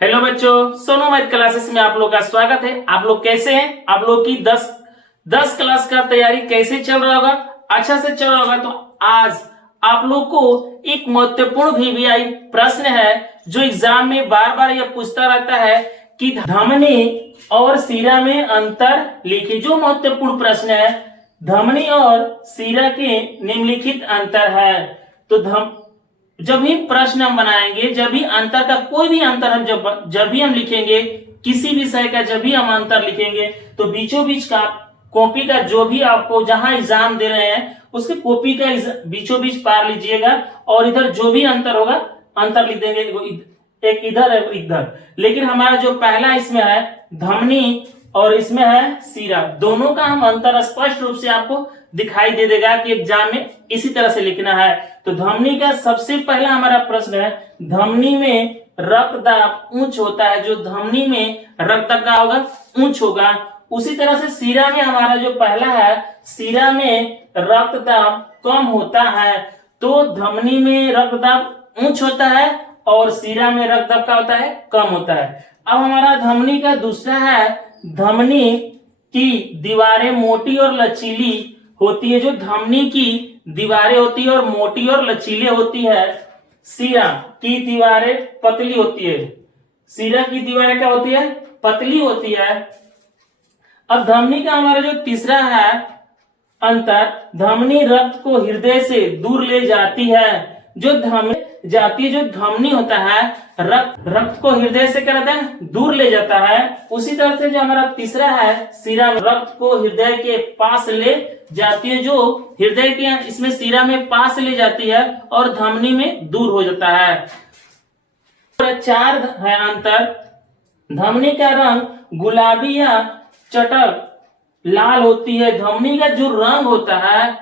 Hello बच्चों, सोनो math classes में आप लोग का स्वागत है। आप लोग कैसे हैं? आप लोग की 10 क्लास का तैयारी कैसे चल रहा होगा? अच्छा से चल रहा होगा। तो आज आप लोग को एक महत्वपूर्ण VVI प्रश्न है जो एग्जाम में बार बार यह पूछता रहता है कि धमनी और सीरा में अंतर लिखिए। जो महत्वपूर्ण प्रश्न है, धमनी और सीरा के निम्नलिखित अंतर है। तो जब भी प्रश्न हम बनाएंगे, जब भी अंतर का कोई भी अंतर हम जब भी हम लिखेंगे, किसी विषय का जब भी हम अंतर लिखेंगे, तो बीचों बीच का कॉपी का जो भी आपको जहां एग्जाम दे रहे हैं उसके कॉपी का बीचों बीच पार लीजिएगा और इधर जो भी अंतर होगा अंतर लिख देंगे। एक इधर है इधर। लेकिन हमारा जो पहला इसमें है धमनी और इसमें है सीरा, दोनों का हम अंतर स्पष्ट रूप से आपको दिखाई दे देगा कि एग्जाम में इसी तरह से लिखना है। तो धमनी का सबसे पहला हमारा प्रश्न है, धमनी में रक्तदाब उच्च होता है। जो धमनी में रक्तदाब का होगा उच्च होगा। उसी तरह से सीरा में हमारा जो पहला है, सीरा में रक्तदाब कम होता है। तो धमनी में रक्तदाब उच्च होता है और सीरा में रक्तदाब का होता है कम होता है। अब हमारा धमनी का दूसरा है, धमनी की दीवारें मोटी और लचीली होती है। जो धमनी की दीवारें होती है और मोटी और लचीले होती है। सीरा की दीवारें पतली होती है। सीरा की दीवारें क्या होती है? पतली होती है। अब धमनी का हमारा जो तीसरा है अंतर, धमनी रक्त को हृदय से दूर ले जाती है। जो धमनी होता है रक्त को हृदय से क्या रहता है? दूर ले जाता है। उसी तरह से जो हमारा तीसरा है सीरा में रक्त को हृदय के पास ले जाती है। जो हृदय के इसमें सीरा में पास ले जाती है और धमनी में दूर हो जाता है। चार है अंतर, धमनी का रंग गुलाबी या चटक लाल होती है। धमनी का जो रंग होता है,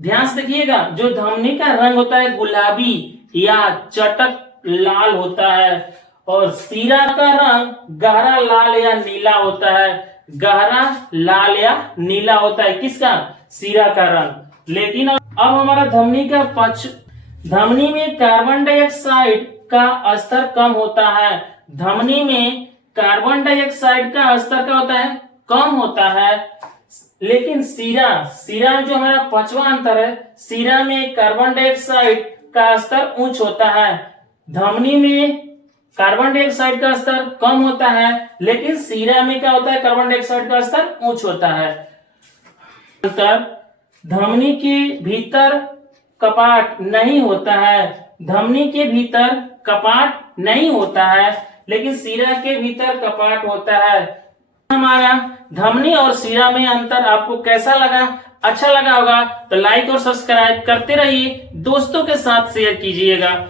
ध्यान से देखिएगा, जो धमनी का रंग होता है गुलाबी या चटक लाल होता है और सीरा का रंग गहरा लाल या नीला होता है। गहरा लाल या नीला होता है किसका? सीरा का रंग। लेकिन अब हमारा धमनी का धमनी में कार्बन डाइऑक्साइड का स्तर कम होता है। धमनी में कार्बन डाइऑक्साइड का स्तर क्या होता है? कम होता है। लेकिन सीरा जो हमारा पांचवा अंतर है, सीरा में कार्बन डाइऑक्साइड का स्तर उच्च होता है। धमनी में कार्बन डाइऑक्साइड का स्तर कम होता है, लेकिन सीरा में क्या होता है? कार्बन डाइऑक्साइड का स्तर उच्च होता है। अंतर, धमनी के भीतर कपाट नहीं होता है। धमनी के भीतर कपाट नहीं होता है, लेकिन सीरा के भीतर कपाट होता है। हमारा धमनी और सीरा में अंतर आपको कैसा लगा? अच्छा लगा होगा तो लाइक और सब्सक्राइब करते रहिए, दोस्तों के साथ शेयर कीजिएगा।